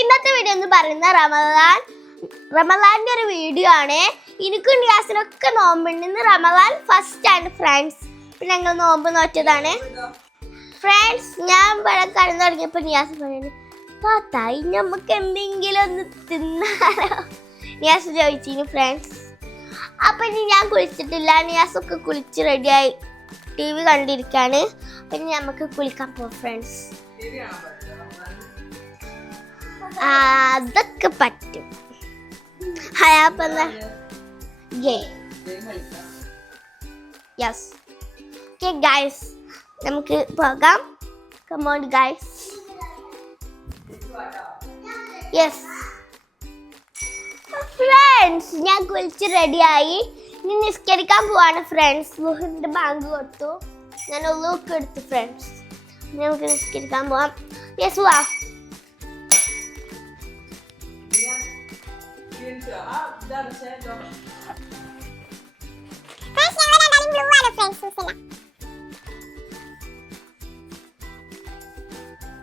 ഇന്നത്തെ വീഡിയോ എന്ന് പറയുന്ന റമദാൻ. റമദാന്റെ ഒരു വീഡിയോ ആണ്. എനിക്കും ഗ്യാസിനൊക്കെ നോമ്പുണ്ട്. ഇന്ന് റമദാൻ ഫസ്റ്റ് ആൻഡ് ഫ്രണ്ട്സ് പിന്നെ ഞങ്ങൾ നോമ്പ് നോറ്റതാണ്. ഫ്രണ്ട്സ് ഞാൻ ഇവിടെ കടന്നു തുടങ്ങിയപ്പോൾ ഗ്യാസ് പറയുന്നത് താത്തായി നമുക്ക് എന്തെങ്കിലും ഒന്ന് തിന്നാലോ? നിയാസ് ചോദിച്ചിന് ഫ്രണ്ട്സ് അപ്പൊ ഇനി ഞാൻ കുളിച്ചിട്ടില്ല. ഗ്യാസൊക്കെ കുളിച്ച് റെഡിയായി ടി വി കണ്ടിരിക്കാണ്. അപ്പൊ ഇനി നമുക്ക് കുളിക്കാൻ പോവാം ഫ്രണ്ട്സ് അതൊക്കെ പറ്റും. ഹയാപ്പല്ല ഗേ യെസ് ഓക്കെ ഗൈസ് നമുക്ക് പോകാം. കമോൺ ഗൈസ് യെസ് ഫ്രണ്ട്സ് ഞാൻ കുളിച്ച് റെഡിയായി ഇനി നിസ്കരിക്കാൻ പോവാണ് ഫ്രണ്ട്സ് മുഹിന്റെ ബാങ്ക് കൊടുത്തു. ഞാൻ ഒന്നൊക്കെ എടുത്തു ഫ്രണ്ട്സ് നമുക്ക് നിസ്കരിക്കാൻ പോവാം. യെസ് വാ.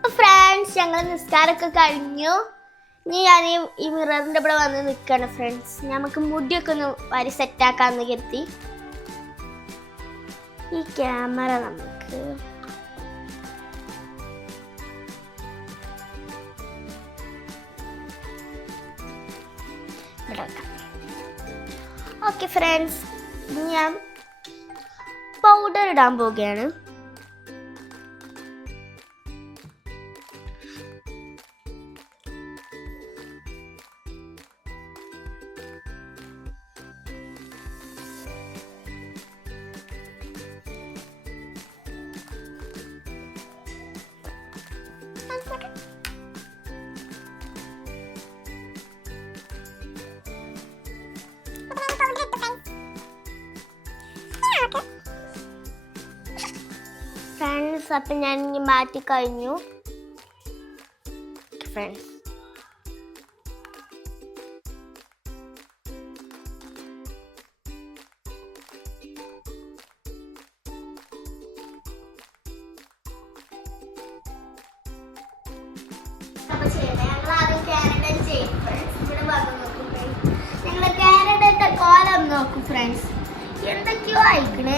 ഫ്രണ്ട്സ് ഞങ്ങൾ നിസ്കാരമൊക്കെ കഴിഞ്ഞു. ഇനി ഞാൻ ഈ- മിററിന്റെ ഇവിടെ വന്ന് നിൽക്കണം ഫ്രണ്ട്സ് നമുക്ക് മുടിയൊക്കെ ഒന്ന് വരി സെറ്റാക്കാമെന്ന് കരുതി. ഈ ക്യാമറ നമുക്ക് ഇവിടെ ഓക്കെ ഫ്രണ്ട്സ് ഞാൻ പൗഡർ ഇടാൻ പോവുകയാണ്. ഫ്രണ്ട്സ് അപ്പം ഞാൻ ഇനി മാറ്റി കഴിഞ്ഞു ഫ്രണ്ട്സ് കോലം നോക്കും ഫ്രണ്ട്സ് എന്തൊക്കെയോ അയക്കണേ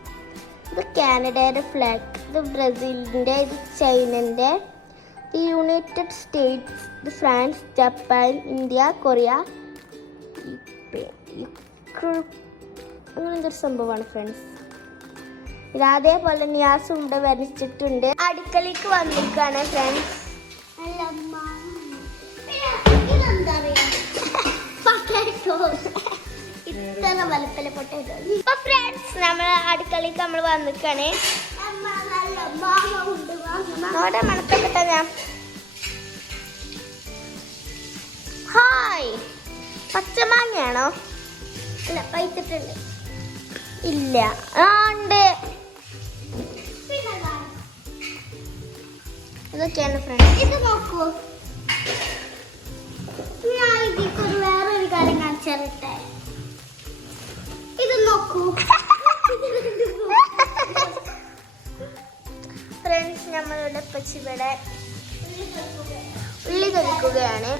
ഇത് കാനഡയുടെ ഫ്ലാഗ് ഇത് ബ്രസീലിന്റെ ഇത് ചൈനന്റെ ഇത് യുണൈറ്റഡ് സ്റ്റേറ്റ്സ് ഇത് ഫ്രാൻസ് ജപ്പാൻ ഇന്ത്യ കൊറിയ അങ്ങനെ എന്തൊരു സംഭവമാണ് ഫ്രണ്ട്സ് ഇത് അതേപോലെ തന്നെ ആ സുണ്ട വരച്ചിട്ടുണ്ട്. അടുക്കളയ്ക്ക് വന്നിരിക്കുകയാണ് ഫ്രണ്ട്സ് ഇത്ര വലുപ്പല പൊട്ടേറ്റോ ഇപ്പൊ ഫ്രണ്ട്സ് നമ്മൾ അടുക്കളയ്ക്ക് നമ്മൾ വന്നിക്കാണ്. നോടെ മണത്തൊക്കെ ഞാൻ. ഹായ് പച്ചമാങ്ങയാണോ? അല്ല പൈത്തിട്ടുണ്ട് ഇല്ല. ആ ഉണ്ട്. ഇതൊക്കെയാണ് ഫ്രണ്ട് ഇത് നോക്കൂ. പച്ചിവിടെ ഉള്ളി കഴിക്കുകയാണ്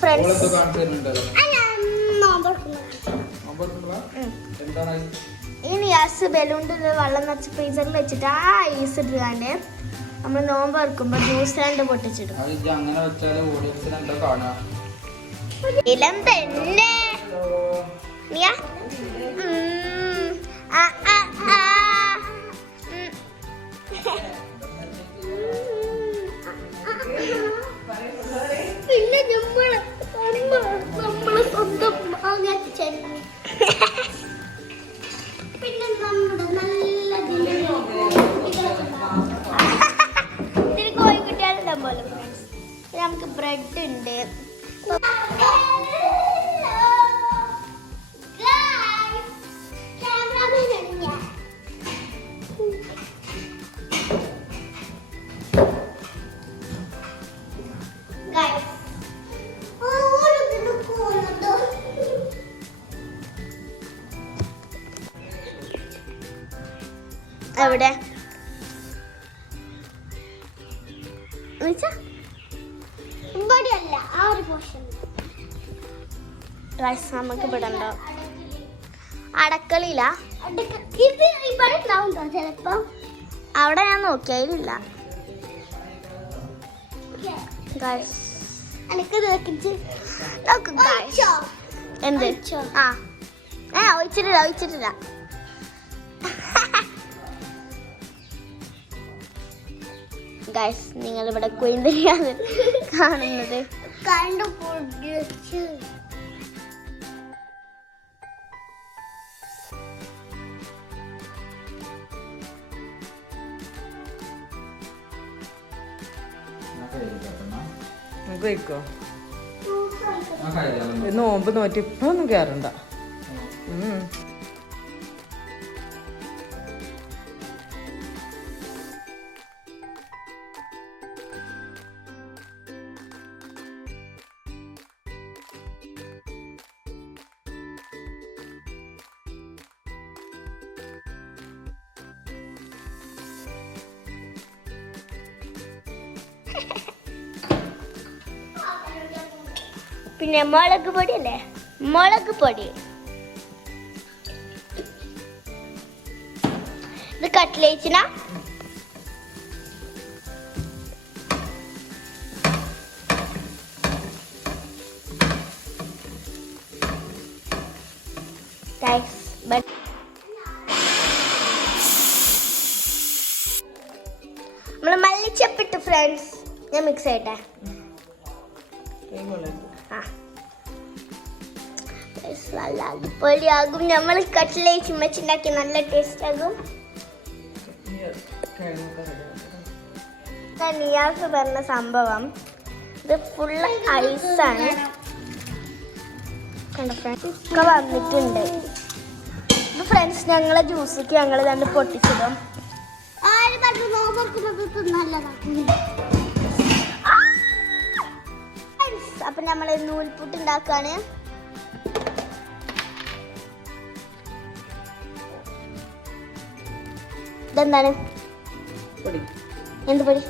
ഫ്രണ്ട്സ് ഈ ബലൂണിൽ വെള്ളം നിറച്ച് ഫ്രീസറിൽ വെച്ചിട്ട് ആ ഐസ് ഇടുകയാണ്. നമ്മൾ നോമ്പ് ഇറക്കുമ്പോ ജ്യൂസ് രണ്ട് പൊട്ടിച്ചിടും. ഇലം തന്നെ. ആ, ആ. പിന്നെ നമ്മൾ നമ്മൾ സ്വന്തം ചെല്ലി പിന്നെ നമ്മുടെ നല്ല ഇതിന് നമുക്ക് ബ്രെഡ് ഉണ്ട്. റൈസ് നമുക്ക് ഇവിടെ ഉണ്ടോ അടക്കളിയില്ല അവിടെ ഞാൻ നോക്ക് ഗൈസ് എന്ത്? ആ. ഏ ഒഴിച്ചിട്ടില്ല ഒഴിച്ചിട്ടില്ല. ഗൈസ് നിങ്ങൾ ഇവിടെ കുഴിന്തരിയാണ് കാണുന്നത്. കണ്ടു പൊടിച്ച് ഞാൻ കഴിക്കട്ടെ നമുക്ക് കഴിക്കോ? ഞാൻ കഴിക്കാം നോമ്പ് നോറ്റി ഇപ്പൊന്നും കയറണ്ട. പിന്നെ മുളക് പൊടി അല്ലേ? മുളക് പൊടി. ഇത് കട്ട്ലേറ്റിന നമ്മൾ മല്ലിച്ചപ്പിട്ട് ഫ്രണ്ട്സ് ഞാൻ മിക്സ് ചെയ്യട്ടെ. അടിപൊളിയാകും നമ്മൾ കട്ടിലെ ചുമച്ചുണ്ടാക്കി നല്ല ടേസ്റ്റ് ആകും. നിയാസ് പറഞ്ഞ സംഭവം. ഇത് ഫുള്ള് ഐസാണ് ഒക്കെ വന്നിട്ടുണ്ട്. ഇത് ഫ്രണ്ട്സ് ഞങ്ങളെ ജ്യൂസിക്ക് ഞങ്ങൾ തന്നെ പൊട്ടിച്ചിടും. അപ്പൊ നമ്മൾ നൂൽപുട്ട് ഉണ്ടാക്കാണ്. ഇതെന്താണ്. എന്ത് പൊടി.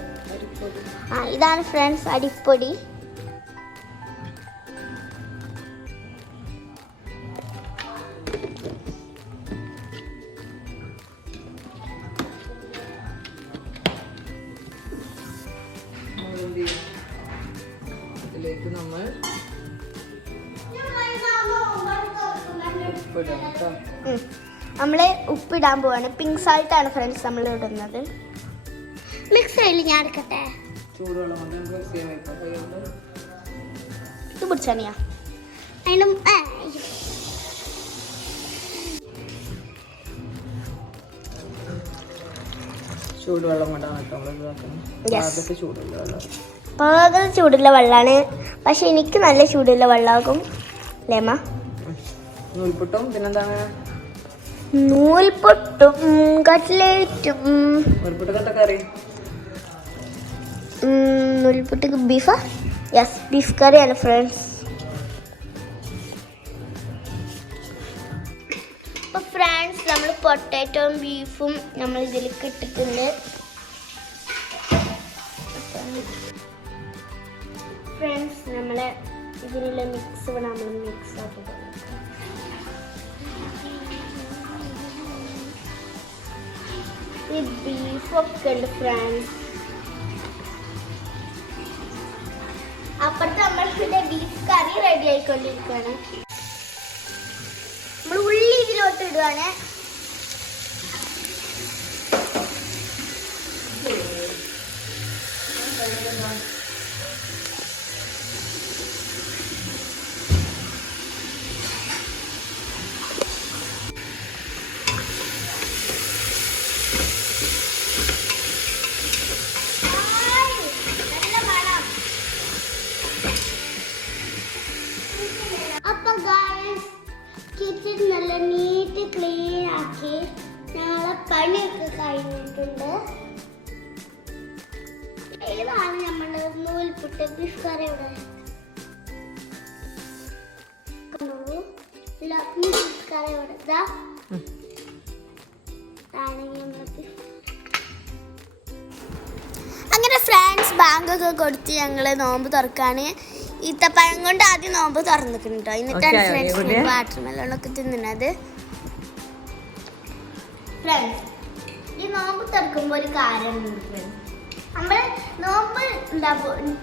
ആ ഇതാണ് ഫ്രണ്ട്സ് അടിപ്പൊടി? ഇതിലേക്ക് നമ്മൾ. നമ്മൾ ഉപ്പിടാൻ പോവാണ്. പിങ്ക് സാൾട്ട് ആണ് ഫ്രണ്ട്സ് നമ്മൾ ഇടുന്നത്. മിക്സ് ആയില്ല ഞാൻ എടുക്കട്ടെ? ഇത് പിടിച്ചാണിയാ അതിനും ചൂടുവെള്ളം കൊണ്ടാണ് ചൂടുള്ള വെള്ളം. പാകം ചൂടുള്ള വെള്ളമാണ് പക്ഷെ എനിക്ക് നല്ല ചൂടുള്ള വെള്ളമാകും. ലേമ. നൂൽപുട്ടും പിന്നെന്താണ്? നൂൽപൊട്ടും കട്ട്ലേറ്റും. നൂൽപുട്ട് കണ്ട കറി നൂൽപുട്ട് ബീഫാ? യെസ് ബീഫ് കറിയാണ് ഫ്രണ്ട്സ് അപ്പോൾ ഫ്രണ്ട്സ് നമ്മൾ പൊട്ടാറ്റോയും ബീഫും നമ്മൾ ഇതിലേക്ക് ഇട്ടിട്ടുണ്ട്. ഫ്രണ്ട്സ് നമ്മളെ ഇതിനുള്ള മിക്സ് ഇവിടെ ബീഫൊക്കെ ഉണ്ട് ഫ്രണ്ട്സ് അപ്പുറത്ത് നമ്മൾക്കിവിടെ ബീഫ് കറി റെഡി ആയിക്കൊണ്ടിരിക്കുകയാണ്. നമ്മൾ ഉള്ളി ഇതിലോട്ട് ഇടുവാണ്. നീറ്റ് ക്ലീൻ ആക്കി ഞങ്ങളെ പണിയൊക്കെ കഴിഞ്ഞിട്ടുണ്ട്. ഇതാണ് നമ്മൾ നൂൽപുട്ട് ബീഫ് കറി അങ്ങനെ ഫ്രാൻസ് ബാങ്കൊക്കെ കൊടുത്ത് ഞങ്ങൾ നോമ്പ് തുറക്കാണ് ഈത്തപ്പഴം കൊണ്ട് ആദ്യം നോമ്പ് തുറന്നിട്ടുണ്ട് എന്നിട്ടാണ് ഫ്രണ്ട്സ് എവിടെ? വാട്ടർ മെലോണൊക്കെ തിന്നുന്നത്. ഫ്രണ്ട്സ് ഈ നോമ്പ് തുറക്കുമ്പോൾ ഒരു കാര്യമുണ്ട് ഫ്രണ്ട്സ് നമ്മൾ നോമ്പ് എന്താ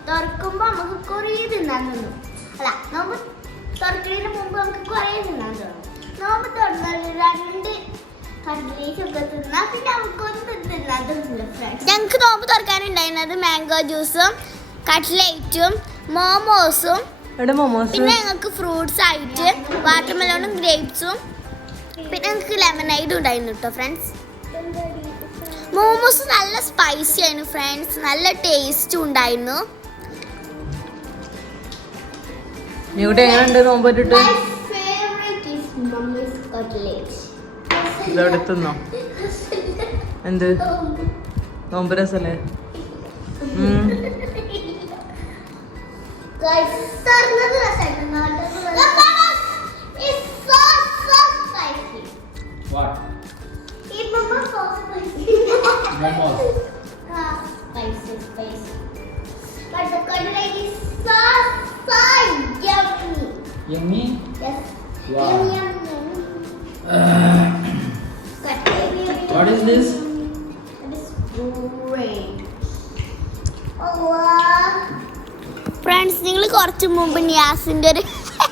തുറക്കുമ്പോൾ നമുക്ക് കുറേ തിന്നാൻ തോന്നും. അല്ല നോമ്പ് തുറക്കുന്നതിന് മുമ്പ് നമുക്ക് കുറേ തിന്നാൻ തോന്നും. നോമ്പ് തുറന്നാൽ രണ്ട് ഒക്കെ ഞങ്ങൾക്ക് നോമ്പ് തുറക്കാനുണ്ടായിരുന്നത് മാംഗോ ജ്യൂസും കട്ട്ലേറ്റും മോമോസും. പിന്നെ ഞങ്ങൾക്ക് ഫ്രൂട്ട്സ് ആയിട്ട് വാട്ടർമെലോണും ഗ്രേപ്സും. പിന്നെ ഞങ്ങൾക്ക് ലെമനൈഡും ഉണ്ടായിരുന്നു കേട്ടോ ഫ്രണ്ട്സ്. മോമോസ് നല്ല സ്പൈസി ആയിരുന്നു ഫ്രണ്ട്സ്. നല്ല ടേസ്റ്റും ഉണ്ടായിരുന്നു. ഇവിടെ എങ്ങനെയുണ്ട് എന്ത്? നോമ്പ് രസല്ലേ? So, so spicy. What? It mumba so spicy. Spicy, spicy. But the conveyor is so spicy, yummy. Yummy? Yes. Wow. Yum, yum, yum. Cutlet. What is this? കുറച്ച് മുമ്പ് നിയാസിന്റെ ഒരു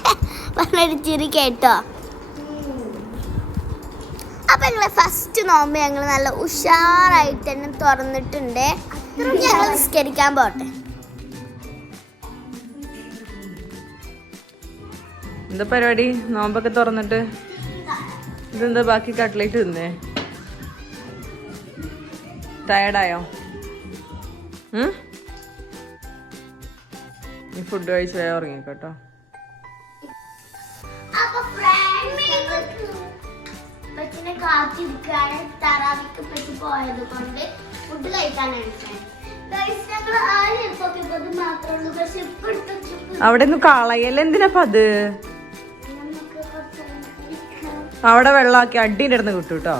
പറഞ്ഞൊരു ചിരി കേട്ടോ. അപ്പൊ ഞങ്ങൾ ഫസ്റ്റ് നോമ്പ് ഞങ്ങൾ നല്ല ഉഷാറായിട്ട് തന്നെ തുറന്നിട്ടുണ്ട്. ഞങ്ങൾ നിസ്കരിക്കാൻ പോട്ടെ. എന്താ പരിപാടി? നോമ്പൊക്കെ തുറന്നിട്ട് ഇതെന്താ ബാക്കി കട്ട്ലേറ്റ് തിന്നേ? ടയർഡായോ നീ ഫുഡ് കഴിച്ച് വേഗം ഉറങ്ങിക്കോട്ടോ. പച്ചിനെ കാത്തിരിക്കാണ്. തറാവിക്ക് പറ്റി പോയത് കൊണ്ട് ഫുഡ് കഴിക്കാനാണ് അവിടെ ഒന്ന് കളയല്ല എന്തിനാ അത്? അവിടെ വെള്ളാക്കി അടീന്റെ അടുത്ത് കിട്ടും കേട്ടോ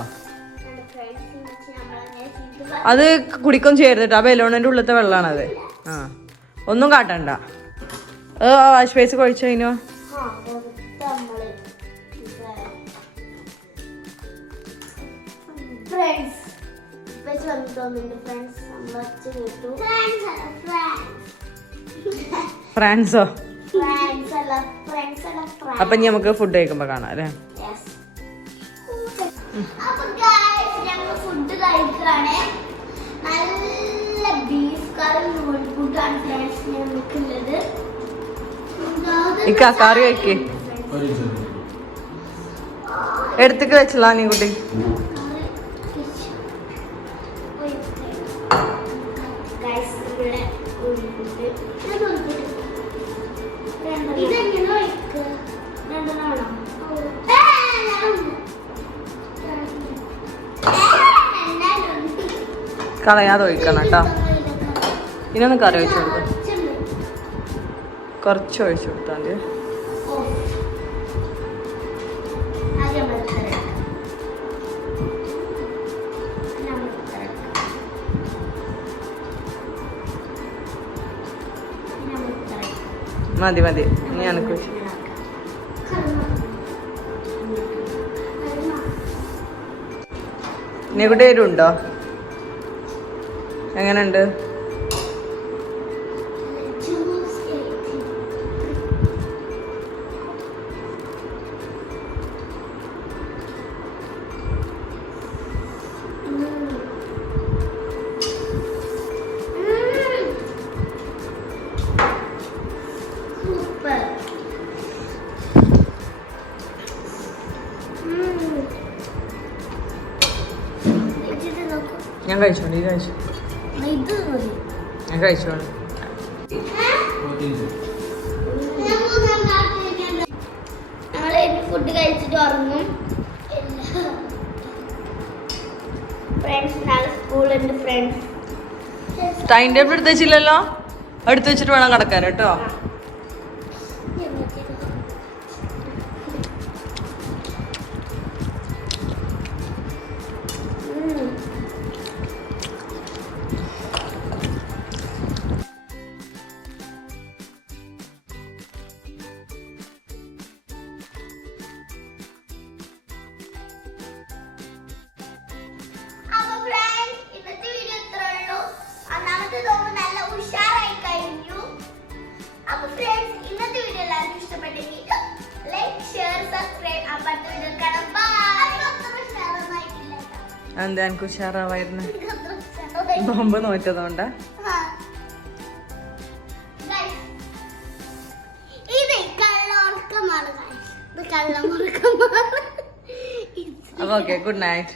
അത് കുടിക്കൊന്നും ചെയ്യരുത് കേട്ടോ ആ ബലൂണിന്റെ ഉള്ളിലത്തെ വെള്ളമാണത് ആ ഒന്നും കാട്ടണ്ട. വാഷ് ബേസ് കഴിച്ചു കഴിഞ്ഞോ? ഫ്രാൻസോ ഫ്രണ്ട്സ് അല്ല ഫ്രണ്ട്സ് അല്ല ഫ്രണ്ട്സ് അപ്പൊ ഇനി നമുക്ക് ഫുഡ് കഴിക്കുമ്പോ കാണാം അല്ലേ? ഫുഡ് കഴിക്കുകയാണ് ഇക്ക, കറി ചോദ്യം. എടുത്തേക്ക് വെച്ചില്ല നീ കുട്ടി. കളയാതെ ഒഴിക്കണം കേട്ടോ ഇനൊന്ന് കറി വെച്ചു കൊടുക്കും കുറച്ച് ഒഴിച്ചു കൊടുത്താൽ മതി. മതി മതി. ഇനി എനക്ക് ഇവിടെ ഉണ്ടോ? എങ്ങനെയുണ്ട്? ഞാൻ കഴിച്ചോണ്ട് ഇത് കഴിച്ചു ഞാൻ കഴിച്ചോണ്ട് ഫുഡ് കഴിച്ചിട്ട് ഉറങ്ങും. ഫ്രണ്ട്സ് നാളെ സ്കൂളുണ്ട് ഫ്രണ്ട്സ് ടൈം ടേബിൾ എടുത്ത് വെച്ചില്ലല്ലോ? എടുത്ത് വെച്ചിട്ട് വേണം കിടക്കാൻ കേട്ടോ? ഒന്നാമത്തെ നോമ്പ് നല്ല ഉഷാറായി കഴിഞ്ഞു. അപ്പൊ ഫ്രണ്ട്സ് ഇന്നത്തെ വീഡിയോ എല്ലാവർക്കും ഇഷ്ടപ്പെട്ടെങ്കിൽ ലൈക്ക് ഷെയർ സബ്സ്ക്രൈബ് അപ്പുറത്തെ വീഡിയോ കാണാം. ബൈ എന്താ എനിക്ക് ഉഷാറാവായിരുന്നു? ബോംബ് നോറ്റതുകൊണ്ടാ അപ്പൊ ഓക്കെ ഗുഡ് നൈറ്റ്